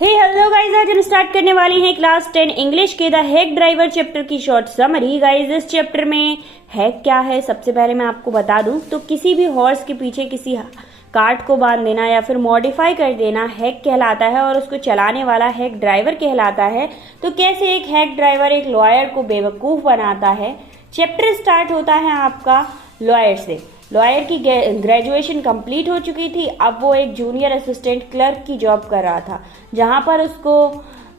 Hello guys, आज हम start करने वाले हैं क्लास 10 इंग्लिश के द हैक ड्राइवर चैप्टर की शॉर्ट समरी। गाइज, इस चैप्टर में हैक क्या है सबसे पहले मैं आपको बता दूं तो किसी भी हॉर्स के पीछे किसी कार्ट को बांध देना या फिर मॉडिफाई कर देना हैक कहलाता है और उसको चलाने वाला हैक ड्राइवर कहलाता है। तो कैसे एक हैक ड्राइवर एक लॉयर को बेवकूफ बनाता है। चैप्टर स्टार्ट होता है आपका लॉयर से। लॉयर की ग्रेजुएशन कंप्लीट हो चुकी थी, अब वो एक जूनियर असिस्टेंट क्लर्क की जॉब कर रहा था, जहां पर उसको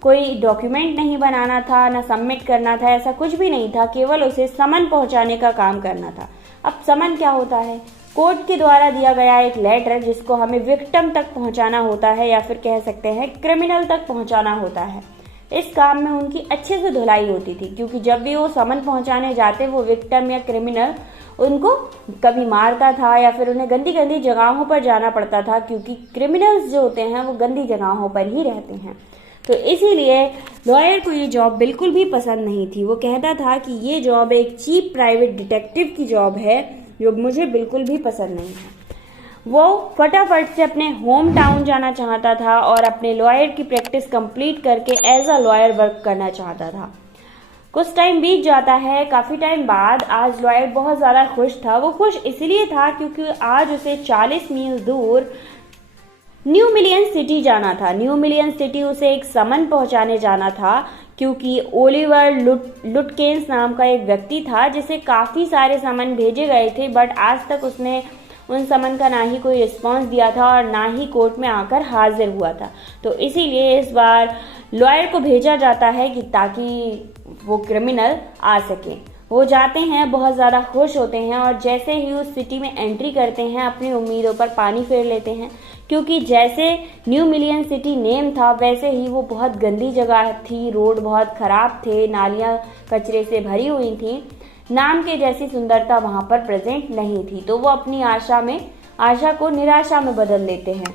कोई डॉक्यूमेंट नहीं बनाना था, ना सबमिट करना था, ऐसा कुछ भी नहीं था, केवल उसे समन पहुंचाने का काम करना था। अब समन क्या होता है? कोर्ट के द्वारा दिया गया एक लेटर जिसको हमें विक्टिम तक पहुंचाना होता है या फिर कह सकते हैं क्रिमिनल तक पहुंचाना होता है। इस काम में उनकी अच्छे से धुलाई होती थी, क्योंकि जब भी वो समन पहुंचाने जाते वो विक्टिम या क्रिमिनल उनको कभी मारता था या फिर उन्हें गंदी गंदी जगहों पर जाना पड़ता था, क्योंकि क्रिमिनल्स जो होते हैं वो गंदी जगहों पर ही रहते हैं। तो इसीलिए लॉयर को ये जॉब बिल्कुल भी पसंद नहीं थी। वो कहता था कि ये जॉब एक चीप प्राइवेट डिटेक्टिव की जॉब है जो मुझे बिल्कुल भी पसंद नहीं है। वो फटाफट से अपने होम टाउन जाना चाहता था और अपने लॉयर की प्रैक्टिस कंप्लीट करके एज अ लॉयर वर्क करना चाहता था। कुछ टाइम बीत जाता है। काफी टाइम बाद आज लॉयर बहुत ज्यादा खुश था। वो खुश इसलिए था क्योंकि आज उसे 40 मील दूर न्यू मिलियन सिटी जाना था। न्यू मिलियन सिटी उसे एक समन पहुंचाने जाना था, क्योंकि ओलिवर लुटकेंस नाम का एक व्यक्ति था जिसे काफी सारे समन भेजे गए थे, बट आज तक उसने उन समन का ना ही कोई रिस्पांस दिया था और ना ही कोर्ट में आकर हाजिर हुआ था। तो इसीलिए इस बार लॉयर को भेजा जाता है कि ताकि वो क्रिमिनल आ सके। वो जाते हैं, बहुत ज़्यादा खुश होते हैं और जैसे ही उस सिटी में एंट्री करते हैं अपनी उम्मीदों पर पानी फेर लेते हैं, क्योंकि जैसे न्यू मिलियन सिटी नेम था वैसे ही वो बहुत गंदी जगह थी। रोड बहुत खराब थे, नालियाँ कचरे से भरी हुई थी, नाम के जैसी सुंदरता वहां पर प्रेजेंट नहीं थी। तो वो अपनी आशा को निराशा में बदल लेते हैं।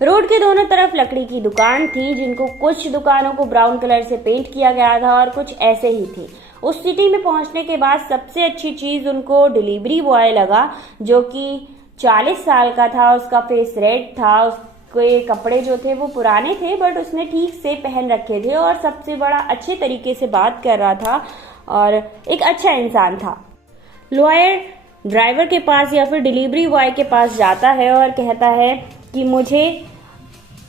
रोड के दोनों तरफ लकड़ी की दुकान थी, जिनको कुछ दुकानों को ब्राउन कलर से पेंट किया गया था और कुछ ऐसे ही थी। उस सिटी में पहुंचने के बाद सबसे अच्छी चीज उनको डिलीवरी बॉय लगा, जो कि 40 साल का था। उसका फेस रेड था, उसके कपड़े जो थे वो पुराने थे बट उसने ठीक से पहन रखे थे और सबसे बड़ा अच्छे तरीके से बात कर रहा था और एक अच्छा इंसान था। लॉयर ड्राइवर के पास या फिर डिलीवरी बॉय के पास जाता है और कहता है कि मुझे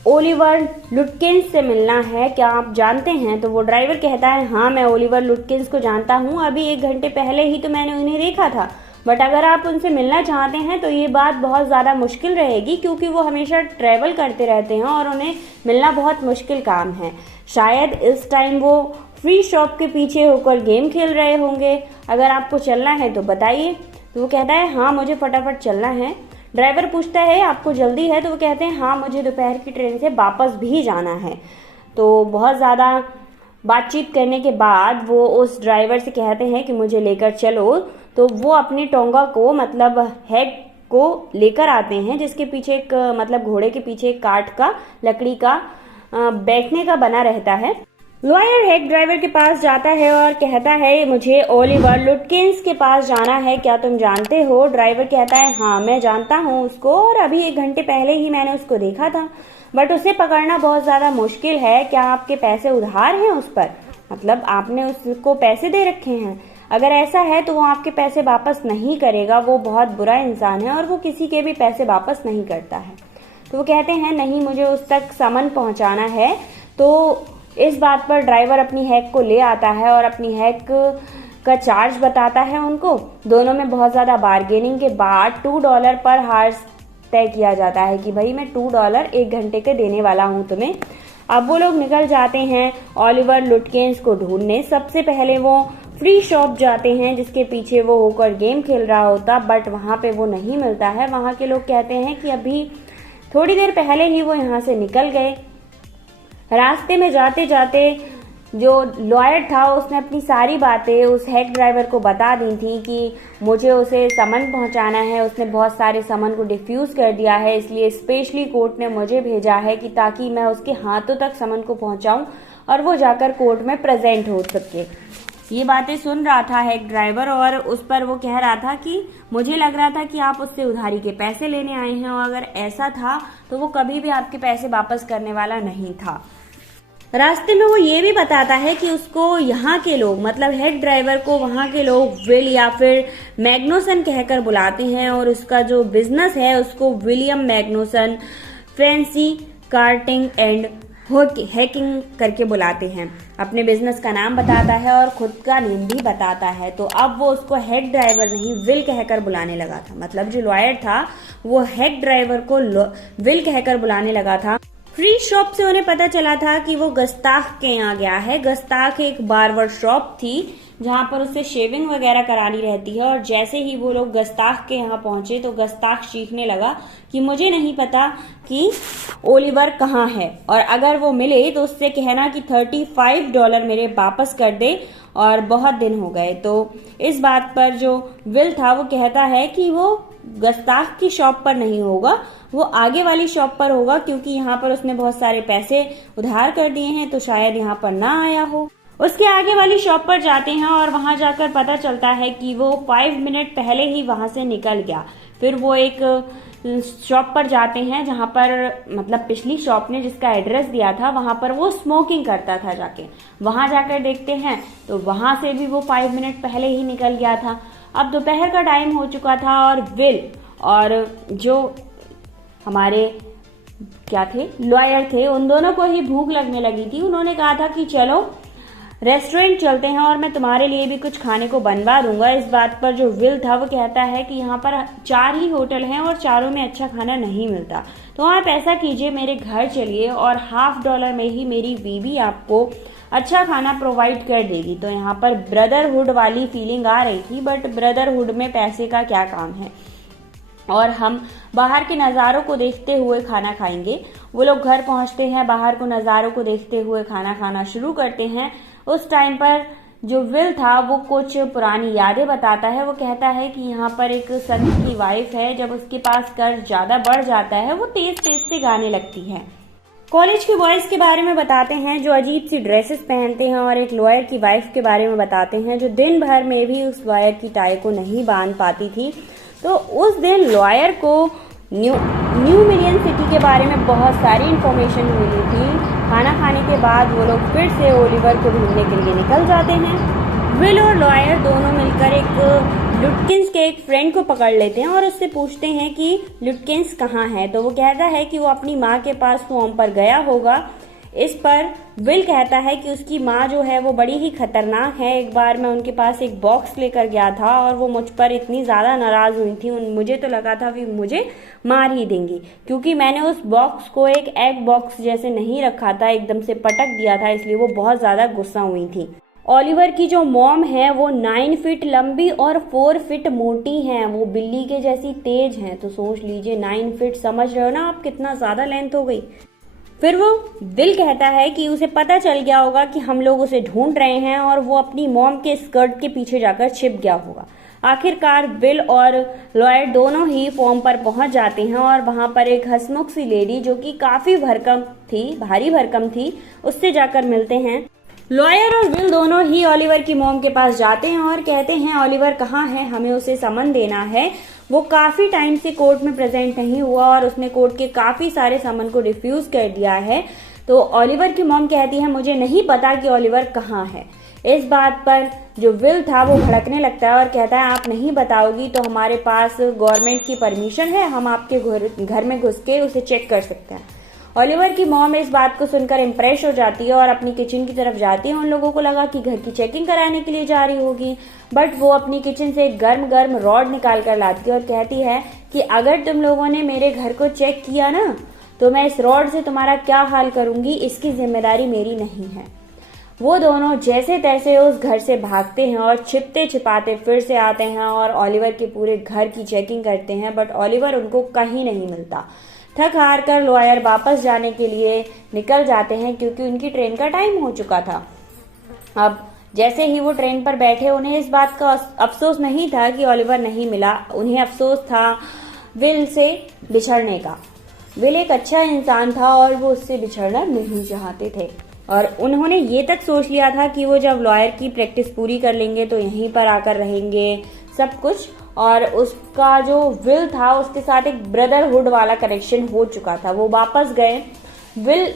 ओलिवर लुटकिंस से मिलना है, क्या आप जानते हैं? तो वो ड्राइवर कहता है, हाँ मैं ओलिवर लुटकिंस को जानता हूँ, अभी 1 घंटे पहले ही तो मैंने उन्हें देखा था, बट अगर आप उनसे मिलना चाहते हैं तो ये बात बहुत ज़्यादा मुश्किल रहेगी, क्योंकि वो हमेशा ट्रैवल करते रहते हैं और उन्हें मिलना बहुत मुश्किल काम है। शायद इस टाइम वो फ्री शॉप के पीछे होकर गेम खेल रहे होंगे। अगर आपको चलना है तो बताइए। तो वो कहता है, हाँ मुझे फटाफट चलना है। ड्राइवर पूछता है, आपको जल्दी है? तो वो कहते हैं, हाँ मुझे दोपहर की ट्रेन से वापस भी जाना है। तो बहुत ज़्यादा बातचीत करने के बाद वो उस ड्राइवर से कहते हैं कि मुझे लेकर चलो। तो वो अपनी टोंगा को मतलब हैक को लेकर आते हैं, जिसके पीछे एक मतलब घोड़े के पीछे एक काठ का लकड़ी का बैठने का बना रहता है। लॉयर हैक ड्राइवर के पास जाता है और कहता है, मुझे ओलिवर लुटकिंस के पास जाना है, क्या तुम जानते हो? ड्राइवर कहता है, हाँ मैं जानता हूँ उसको और अभी 1 घंटे पहले ही मैंने उसको देखा था, बट उसे पकड़ना बहुत ज्यादा मुश्किल है। क्या आपके पैसे उधार हैं उस पर? मतलब आपने उसको पैसे दे रखे हैं? अगर ऐसा है तो वो आपके पैसे वापस नहीं करेगा। वो बहुत बुरा इंसान है और वो किसी के भी पैसे वापस नहीं करता है। तो वो कहते हैं, नहीं मुझे उस तक समन पहुंचाना है। तो इस बात पर ड्राइवर अपनी हैक को ले आता है और अपनी हैक का चार्ज बताता है उनको। दोनों में बहुत ज़्यादा बार्गेनिंग के बाद $2 पर हार्स तय किया जाता है कि भाई मैं $2 1 घंटे के देने वाला हूँ तुम्हें। अब वो लोग निकल जाते हैं ओलिवर लुटकिंस को ढूंढने। सबसे पहले वो फ्री शॉप जाते हैं जिसके पीछे वो होकर गेम खेल रहा होता, बट वहाँ पे वो नहीं मिलता है। वहाँ के लोग कहते हैं कि अभी थोड़ी देर पहले ही वो यहाँ से निकल गए। रास्ते में जाते जाते जो लॉयर था उसने अपनी सारी बातें उस हैक ड्राइवर को बता दी थी कि मुझे उसे समन पहुंचाना है, उसने बहुत सारे समन को डिफ्यूज कर दिया है, इसलिए स्पेशली कोर्ट ने मुझे भेजा है कि ताकि मैं उसके हाथों तक समन को पहुंचाऊं और वो जाकर कोर्ट में प्रेजेंट हो सके। ये बातें सुन रहा था हैक ड्राइवर और उस पर वो कह रहा था कि मुझे लग रहा था कि आप उससे उधारी के पैसे लेने आए हैं और अगर ऐसा था तो वो कभी भी आपके पैसे वापस करने वाला नहीं था। रास्ते में वो ये भी बताता है कि उसको यहाँ के लोग, मतलब हेड ड्राइवर को वहाँ के लोग विल या फिर मैग्नोसन कहकर बुलाते हैं, और उसका जो बिजनेस है उसको William Magnuson fancy carting and hacking करके बुलाते हैं। अपने बिजनेस का नाम बताता है और खुद का नेम भी बताता है। तो अब वो उसको हेड ड्राइवर नहीं विल कहकर बुलाने लगा था, मतलब जो लॉयर था वो हेड ड्राइवर को विल कहकर बुलाने लगा था। फ्री शॉप से उन्हें पता चला था कि वो गस्ताख के यहाँ गया है। गस्ताख एक बार्बर शॉप थी जहाँ पर उसे शेविंग वगैरह करानी रहती है, और जैसे ही वो लोग गस्ताख के यहाँ पहुंचे तो गस्ताख चीखने लगा कि मुझे नहीं पता कि ओलिवर कहाँ है, और अगर वो मिले तो उससे कहना कि $35 मेरे वापस कर दे, और बहुत दिन हो गए। तो इस बात पर जो विल था वो कहता है कि वो गस्ताख की शॉप पर नहीं होगा, वो आगे वाली शॉप पर होगा, क्योंकि यहाँ पर उसने बहुत सारे पैसे उधार कर दिए हैं तो शायद यहाँ पर ना आया हो। उसके आगे वाली शॉप पर जाते हैं और वहां जाकर पता चलता है कि वो 5 मिनट पहले ही वहां से निकल गया। फिर वो एक शॉप पर जाते हैं जहां पर, मतलब पिछली शॉप ने जिसका एड्रेस दिया था वहां पर वो स्मोकिंग करता था। जाके वहां जाकर देखते हैं तो वहां से भी वो 5 मिनट पहले ही निकल गया था। अब दोपहर का टाइम हो चुका था और विल और जो हमारे क्या थे लॉयर थे, उन दोनों को ही भूख लगने लगी थी। उन्होंने कहा था कि चलो रेस्टोरेंट चलते हैं और मैं तुम्हारे लिए भी कुछ खाने को बनवा दूंगा। इस बात पर जो विल था वो कहता है कि यहाँ पर 4 ही होटल हैं और चारों में अच्छा खाना नहीं मिलता, तो आप ऐसा कीजिए मेरे घर चलिए और $50 में ही मेरी बीवी आपको अच्छा खाना प्रोवाइड कर देगी। तो यहाँ पर ब्रदरहुड वाली फीलिंग आ रही थी, बट ब्रदरहुड में पैसे का क्या काम है, और हम बाहर के नज़ारों को देखते हुए खाना खाएंगे। वो लोग घर पहुंचते हैं, बाहर को नज़ारों को देखते हुए खाना खाना शुरू करते हैं। उस टाइम पर जो विल था वो कुछ पुरानी यादें बताता है। वो कहता है कि यहाँ पर एक संत की वाइफ है, जब उसके पास कर्ज ज्यादा बढ़ जाता है वो तेज तेज से गाने लगती है। कॉलेज के बॉयज के बारे में बताते हैं जो अजीब सी ड्रेसेस पहनते हैं, और एक लॉयर की वाइफ के बारे में बताते हैं जो दिन भर में भी उस लॉयर की टाई को नहीं बांध पाती थी। तो उस दिन लॉयर को न्यू मिलियन सिटी के बारे में बहुत सारी इंफॉर्मेशन मिली थी। खाना खाने के बाद वो लोग फिर से ओलिवर को ढूंढने के लिए निकल जाते हैं। विल और लॉयर दोनों मिलकर एक लुटकिंस के एक फ्रेंड को पकड़ लेते हैं और उससे पूछते हैं कि लुटकिंस कहाँ है। तो वो कहता है कि वो अपनी माँ के पास फॉर्म पर गया होगा। इस पर विल कहता है कि उसकी माँ जो है वो बड़ी ही खतरनाक है। एक बार मैं उनके पास एक बॉक्स लेकर गया था और वो मुझ पर इतनी ज़्यादा नाराज़ हुई थी, मुझे तो लगा था कि मुझे मार ही देंगी, क्योंकि मैंने उस बॉक्स को एक एग बॉक्स जैसे नहीं रखा था, एकदम से पटक दिया था, इसलिए वो बहुत ज़्यादा गुस्सा हुई थी। ओलिवर की जो मॉम है वो 9 फीट लंबी और 4 फीट मोटी हैं, वो बिल्ली के जैसी तेज हैं। तो सोच लीजिए 9 फीट, समझ रहे हो ना आप कितना ज़्यादा लेंथ हो गई। फिर वो विल कहता है कि उसे पता चल गया होगा कि हम लोग उसे ढूंढ रहे हैं और वो अपनी मॉम के स्कर्ट के पीछे जाकर छिप गया होगा। आखिरकार विल और लॉयर दोनों ही फॉर्म पर पहुंच जाते हैं और वहां पर एक हंसमुख सी लेडी जो कि काफी भारी भरकम थी, उससे जाकर मिलते हैं। लॉयर और विल दोनों ही ओलिवर की मॉम के पास जाते हैं और कहते हैं ओलिवर कहाँ है, हमें उसे समन देना है। वो काफी टाइम से कोर्ट में प्रेजेंट नहीं हुआ और उसने कोर्ट के काफी सारे समन को रिफ्यूज कर दिया है। तो ओलिवर की मॉम कहती है मुझे नहीं पता कि ओलिवर कहाँ है। इस बात पर जो विल था वो भड़कने लगता है और कहता है आप नहीं बताओगी तो हमारे पास गवर्नमेंट की परमिशन है, हम आपके घर में घुस के उसे चेक कर सकते हैं। ओलिवर की मॉम इस बात को सुनकर इम्प्रेस हो जाती है और अपनी किचन की तरफ जाती है। उन लोगों को लगा कि घर की चेकिंग कराने के लिए जा रही होगी, बट वो अपनी किचन से गर्म गर्म रॉड निकाल कर लाती है और कहती है कि अगर तुम लोगों ने मेरे घर को चेक किया ना तो मैं इस रॉड से तुम्हारा क्या हाल करूंगी, इसकी जिम्मेदारी मेरी नहीं है। वो दोनों जैसे तैसे उस घर से भागते हैं और छिपते छिपाते फिर से आते हैं और ओलिवर के पूरे घर की चेकिंग करते हैं, बट ओलिवर उनको कहीं नहीं मिलता। थक हार कर लॉयर वापस जाने के लिए निकल जाते हैं क्योंकि उनकी ट्रेन का टाइम हो चुका था। अब जैसे ही वो ट्रेन पर बैठे उन्हें इस बात का अफसोस नहीं था कि ओलिवर नहीं मिला, उन्हें अफसोस था विल से बिछड़ने का। विल एक अच्छा इंसान था और वो उससे बिछड़ना नहीं चाहते थे और उन्होंने ये तक सोच लिया था कि वो जब लॉयर की प्रैक्टिस पूरी कर लेंगे तो यहीं पर आकर रहेंगे, सब कुछ और उसका जो विल था उसके साथ एक ब्रदरहुड वाला कनेक्शन हो चुका था। वो वापस गए, विल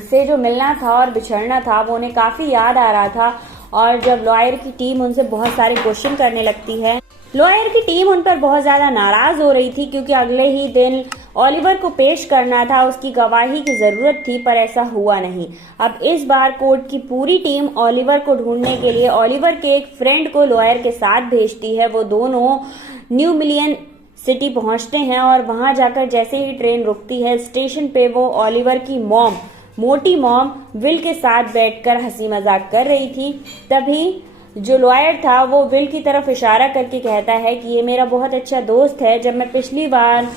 से जो मिलना था और बिछड़ना था वो उन्हें काफी याद आ रहा था। और जब लॉयर की टीम उनसे बहुत सारे क्वेश्चन करने लगती है, लॉयर की टीम उन पर बहुत ज्यादा नाराज हो रही थी क्योंकि अगले ही दिन ओलिवर को पेश करना था, उसकी गवाही की जरूरत थी, पर ऐसा हुआ नहीं। अब इस बार कोर्ट की पूरी टीम ओलिवर को ढूंढने के लिए ओलिवर के एक फ्रेंड को लॉयर के साथ भेजती है। वो दोनों न्यू मिलियन सिटी पहुंचते हैं और वहां जाकर जैसे ही ट्रेन रुकती है, स्टेशन पे वो ओलिवर की मॉम, मोटी मॉम, विल के साथ बैठकर हंसी मजाक कर रही थी। तभी जो लॉयर था वो विल की तरफ इशारा करके कहता है कि ये मेरा बहुत अच्छा दोस्त है, जब मैं पिछली बार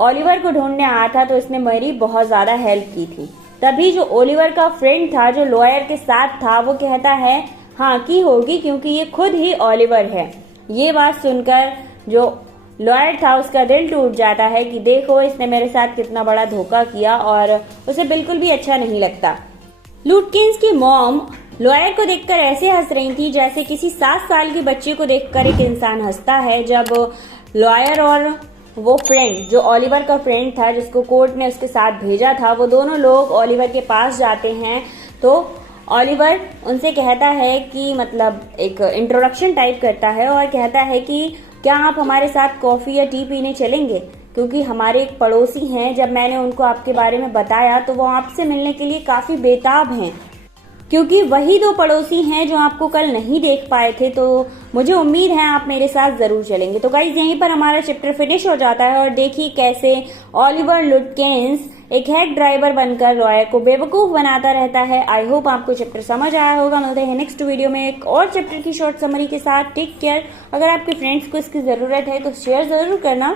ओलिवर को ढूंढने आया था तो इसने मेरी बहुत ज्यादा हेल्प की थी। तभी जो ओलिवर का फ्रेंड था जो लॉयर के साथ था वो कहता है हाँ की होगी क्योंकि ये खुद ही ओलिवर है। ये बात सुनकर जो लॉयर था उसका दिल टूट जाता है कि देखो इसने मेरे साथ कितना बड़ा धोखा किया और उसे बिल्कुल भी अच्छा नहीं लगता। लुटकिंस की मॉम लॉयर को देखकर ऐसे हंस रही थी जैसे किसी 7 साल के बच्चे को देखकर एक इंसान हंसता है। जब लॉयर और वो फ्रेंड जो ओलिवर का फ्रेंड था जिसको कोर्ट ने उसके साथ भेजा था, वो दोनों लोग ओलिवर के पास जाते हैं तो ओलिवर उनसे कहता है कि मतलब एक इंट्रोडक्शन टाइप करता है और कहता है कि क्या आप हमारे साथ कॉफी या टी पीने चलेंगे, क्योंकि हमारे एक पड़ोसी हैं, जब मैंने उनको आपके बारे में बताया तो वो आपसे मिलने के लिए काफी बेताब हैं, क्योंकि वही 2 पड़ोसी हैं जो आपको कल नहीं देख पाए थे। तो मुझे उम्मीद है आप मेरे साथ जरूर चलेंगे। तो गाइस यहीं पर हमारा चैप्टर फिनिश हो जाता है और देखिए कैसे ओलिवर लुटकेंस एक हैक ड्राइवर बनकर लॉयर को बेवकूफ बनाता रहता है। आई होप आपको चैप्टर समझ आया होगा। मिलते हैं नेक्स्ट वीडियो में एक और चैप्टर की शॉर्ट समरी के साथ। Take care. अगर आपके फ्रेंड्स को इसकी जरूरत है तो शेयर जरूर करना।